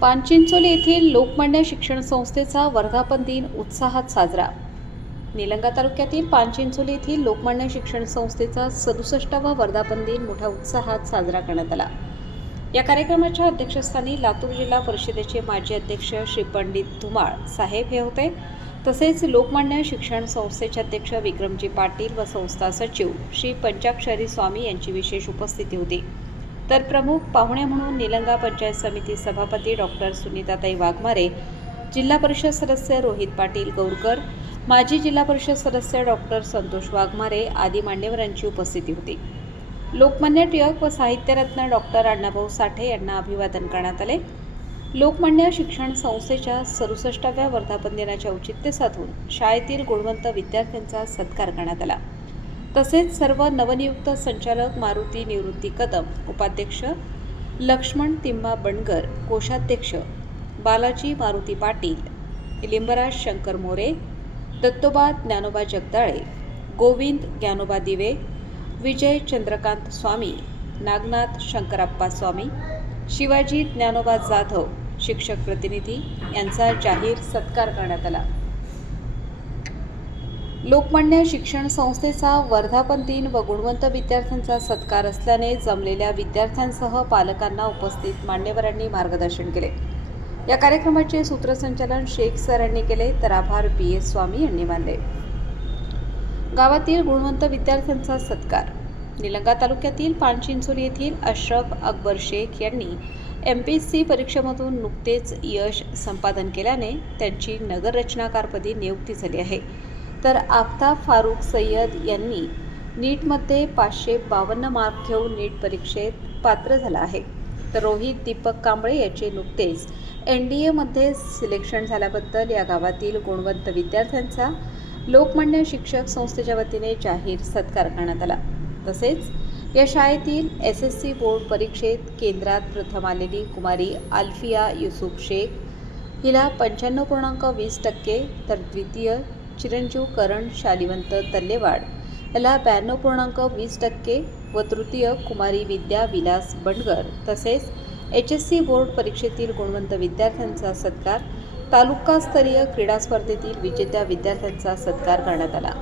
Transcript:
पानचिंचोली येथील लोकमान्य शिक्षण संस्थेचा वर्धापन दिन उत्साहात साजरा। निलंगा तालुक्यातील पानचिंचोली येथील लोकमान्य शिक्षण संस्थेचा 67वा वर्धापन दिन मोठ्या उत्साहात साजरा करण्यात आला। या कार्यक्रमाच्या अध्यक्षस्थानी लातूर जिल्हा परिषदेचे माजी अध्यक्ष श्री पंडित धुमाळ साहेब हे होते। तसेच लोकमान्य शिक्षण संस्थेचे अध्यक्ष विक्रमजी पाटील व संस्था सचिव श्री पंचाक्षरी स्वामी यांची विशेष उपस्थिती होती। तर प्रमुख पाहुणे म्हणून निलंगा पंचायत समिती सभापती डॉक्टर सुनीताताई वाघमारे, जिल्हा परिषद सदस्य रोहित पाटील गौरकर, माजी जिल्हा परिषद सदस्य डॉक्टर संतोष वाघमारे आदी मान्यवरांची उपस्थिती होती। लोकमान्य टिळक व साहित्यरत्न डॉक्टर अण्णाभाऊ साठे यांना अभिवादन करण्यात आले। लोकमान्य शिक्षण संस्थेच्या 67व्या वर्धापन दिनाचे औचित्य साधून शाळेतील गुणवंत विद्यार्थ्यांचा सत्कार करण्यात आला। तसेच सर्व नवनियुक्त संचालक मारुती निवृत्ती कदम, उपाध्यक्ष लक्ष्मण तिम्मा बंडगर, कोषाध्यक्ष बालाजी मारुती पाटील, लिंबराज शंकर मोरे, दत्तोबा ज्ञानोबा जगदाळे, गोविंद ज्ञानोबा दिवे, विजय चंद्रकांत स्वामी, नागनाथ शंकरप्पा स्वामी, शिवाजी ज्ञानोबा जाधव, शिक्षक प्रतिनिधी यांचा जाहीर सत्कार करण्यात आला। लोकमान्य शिक्षण संस्थेचा वर्धापन दिन व गुणवंत विद्यार्थ्यांचा सत्कार असल्याने जमलेल्या विद्यार्थ्यांसह पालकांना उपस्थित मान्यवरांनी मार्गदर्शन केले। या कार्यक्रमाचे सूत्रसंचालन शेख सर यांनी केले, तर आभार PS स्वामी यांनी मानले। गावातील गुणवंत विद्यार्थ्यांचा सत्कार। निलंगा तालुक्यातील पानचिंचोली येथील अशरफ अकबर शेख यांनी MPSC परीक्षेमधून नुकतेच यश संपादन केल्याने त्यांची नगर रचनाकारपदी नियुक्ती झाली आहे। तर आफ्ताब फारुख सय्यद यांनी नीटमध्ये 552 मार्क घेऊन नीट परीक्षेत पात्र झाला आहे। तर रोहित दीपक कांबळे याचे नुकतेच NDAमध्ये सिलेक्शन झाल्याबद्दल या गावातील गुणवंत विद्यार्थ्यांचा लोकमान्य शिक्षक संस्थेच्या वतीने जाहीर सत्कार करण्यात आला। तसेच या शाळेतील SSC बोर्ड परीक्षेत केंद्रात प्रथम आलेली कुमारी आल्फिया युसुफ शेख हिला 95.20%, तर द्वितीय चिरंजीव करण शालिवंत तल्लेवाड याला 92.20% व तृतीय कुमारी विद्या विलास बंडगर तसेच HSC बोर्ड परीक्षेतील गुणवंत विद्यार्थ्यांचा सत्कार, तालुकास्तरीय क्रीडा स्पर्धेतील विजेत्या विद्यार्थ्यांचा सत्कार करण्यात आला।